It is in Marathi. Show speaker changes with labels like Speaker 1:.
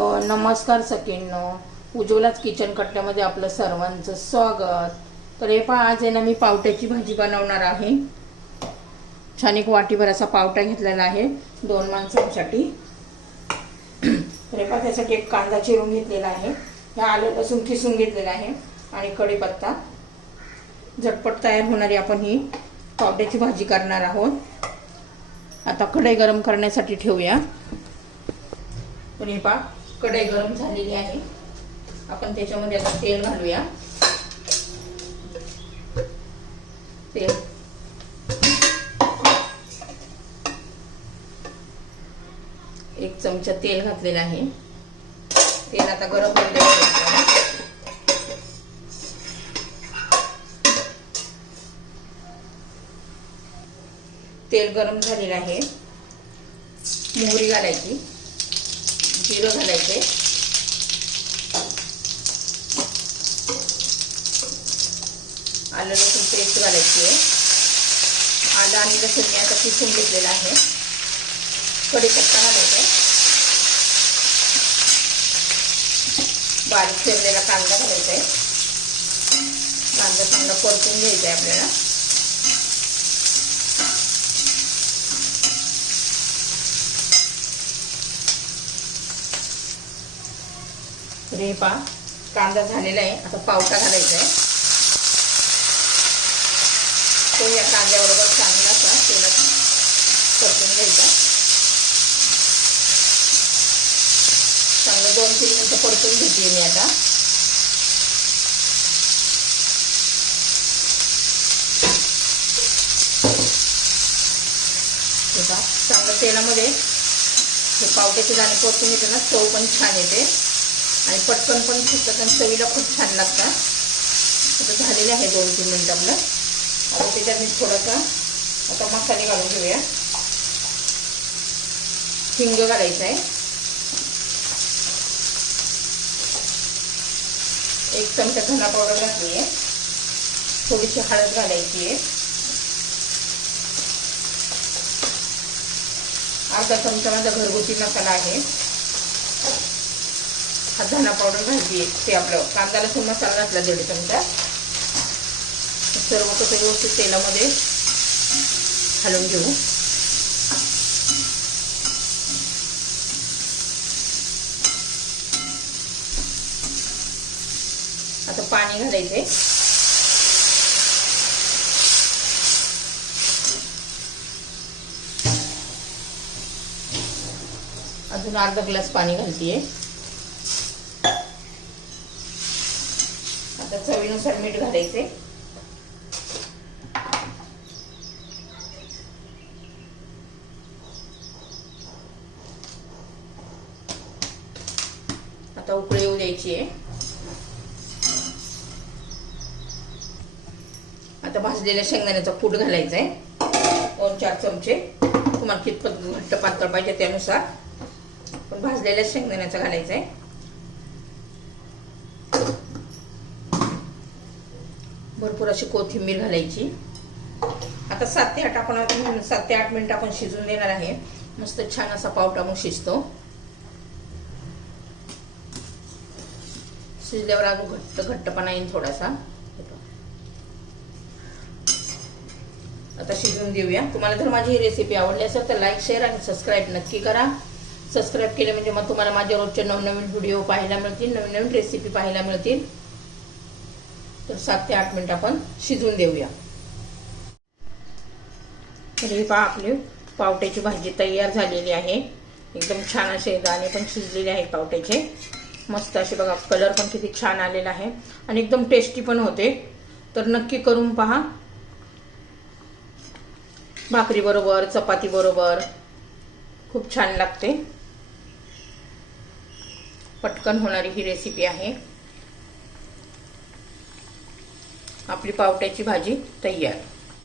Speaker 1: नमस्कार सकिनो उज्ज्वलाच किचन कट्ट्यामध्ये आपलं सर्वांचं स्वागत. तर हे पहा आज आहे ना मी पावट्याची भाजी बनवणार आहे. छान एक वाटीभर असा पावटा घेतलेला आहे दोन माणसांसाठी. तर हे पहा त्यासाठी एक कांदा चिरून घेतलेला आहे. हे आलं लसूण किसून घेतलेला आहे आणि कढीपत्ता. झटपट तयार होणारी आपण ही पावट्याची भाजी करणार आहोत. आता कढई गरम करण्यासाठी ठेवूया. पण हे पहा कढई गरम झालेली आहे. आपण त्याच्यामध्ये आता तेल घालूया. तेल. एक चमचा तेल घातलेलं आहे. तेल आता गरम होईल तेल गरम झालेलं आहे. मोहरी घालायची. जिरं घालायचे. आलं लसूण पेस्ट घालायची. आहे आलं आणि लसूण मी आता किसून घेतलेलं आहे. कडीपत्ता घालायचा. आहे बारीक फिरलेला कांदा घालायचा आहे. कांदा चांगला परतून घ्यायचा आहे आपल्याला. रेपा कांदा झालेला आहे. आता पावटा घालायचा आहे. तो या कांद्याबरोबर चांगला असा तेलात परतून घ्यायचा. चांगलं दोन तीन मिनटं परतून घेते मी आता. चांगलं तेलामध्ये हे पावट्याचे दाणे परतून येते ना चव पण छान येते. आणि पटकन पण शिकतात आणि चवीला खूप छान लागतात. आता झालेले आहे दोन तीन मिनटं आपलं. आता त्याच्यात मी थोडासा आता मसाले घालून घेऊया. हिंग घालायचं आहे. एक चमचा धना पावडर घातली आहे. थोडीशी हळद घालायची आहे. अर्धा चमचा माझा घरगुती मसाला आहे. हा धना पावडर घालते. ते आपलं कांदा लसूण मसाला घातला दीड चमचा. सर्व कसं व्यवस्थित तेलामध्ये हलवून घेऊ. आता पाणी घालायचंय. अजून अर्धा ग्लास पाणी घालतीये. आता चवीनुसार मीठ घालायचे. आता उकळी येऊ द्यायची आहे. आता भाजलेल्या शेंगदाण्याचा फूट घालायचा आहे. दोन चार चमचे. तुम्हाला कितपत घट्ट पातळ पाहिजे त्यानुसार. पण भाजलेल्या शेंगदाण्याचा घालायचा आहे. भरपूर अशी कोथिंबीर घालायची. आता सात ते आठ आपण सात ते आठ मिनिट आपण शिजून देणार आहे. मस्त छान असा पावटा मग शिजतो. शिजल्यावर अजून घट्ट घट्टपणा येईल थोडासा. आता शिजून देऊया. तुम्हाला जर माझी ही रेसिपी आवडली असेल तर लाईक शेअर आणि सबस्क्राईब नक्की करा. सबस्क्राईब केले म्हणजे मग तुम्हाला माझ्या रोजचे नवनवीन व्हिडिओ पाहायला मिळतील नवीन नवीन रेसिपी पाहायला मिळतील. तर सात ते आठ मिनिट आपण शिजून देऊया. तर हे पहा आपली पावट्याची भाजी तयार झालेली आहे. एकदम छान असे दाणे पण शिजलेले आहेत पावट्याचे. मस्त असे बघा कलर पण किती छान आलेला आहे. आणि एकदम टेस्टी पण होते. तर नक्की करून पहा. भाकरी बरोबर चपाती बरोबर. खूप छान लागते. पटकन होणारी ही रेसिपी आहे. आपली पावट्याची भाजी तयार.